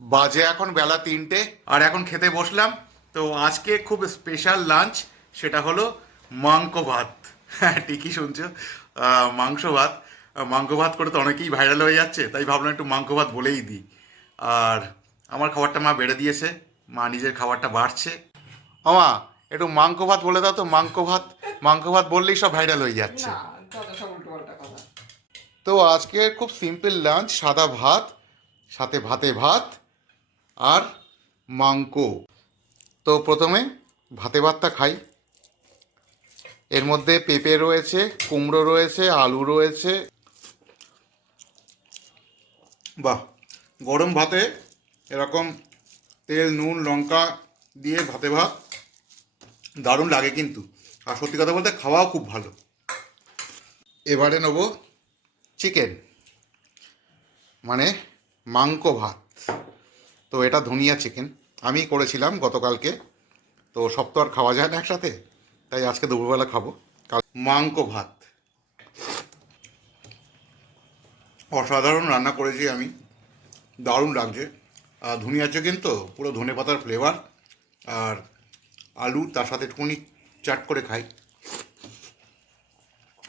বাজে এখন বেলা 3টে আর এখন খেতে বসলাম। তো আজকে খুব স্পেশাল লাঞ্চ, সেটা হলো মাংস ভাত। হ্যাঁ, ঠিকই শুনছো, মাংস ভাত। মাংস ভাত করে তো অনেকেই ভাইরাল হয়ে যাচ্ছে, তাই ভাবলাম একটু মাংস ভাত বলেই দিই। আর আমার খাবারটা মা বেড়ে দিয়েছে, মা নিজের খাবারটা বাড়ছে। মা, একটু মাংস ভাত বলে দাও তো। মাংস ভাত, মাংস ভাত বললেই সব ভাইরাল হয়ে যাচ্ছে। না, যত সব উল্টোপাল্টা কথা। তো আজকে খুব সিম্পল লাঞ্চ, সাদা ভাত, সাথে ভাতে ভাত আর মাংস। তো প্রথমে ভাতে ভাতটা খাই। এর মধ্যে পেঁপে রয়েছে, কুমড়ো রয়েছে, আলু রয়েছে। বাহ, গরম ভাতে এরকম তেল নুন লঙ্কা দিয়ে ভাতে ভাত দারুণ লাগে কিন্তু। আর সত্যি কথা বলতে খাওয়াও খুব ভালো। এবারে নেব চিকেন, মানে মাংস ভাত। তো এটা ধনিয়া চিকেন, আমি করেছিলাম গতকালকে। তো সব তো আর খাওয়া যায় না একসাথে, তাই আজকে দুপুরবেলা খাবো। কাল মাংস ভাত অসাধারণ রান্না করেছি আমি, দারুণ লাগছে। আর ধনিয়া চিকেন তো পুরো ধনে পাতার ফ্লেভার। আর আলু তার সাথে একটুখানি চাট করে খাই।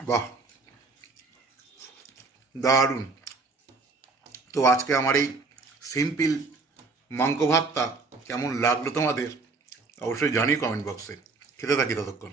বাহ, দারুণ। তো আজকে আমার এই সিম্পল মাংস ভাতটা কেমন লাগলো তোমাদের অবশ্যই জানিও কমেন্ট বক্সে। খেতে থাকি ততক্ষণ।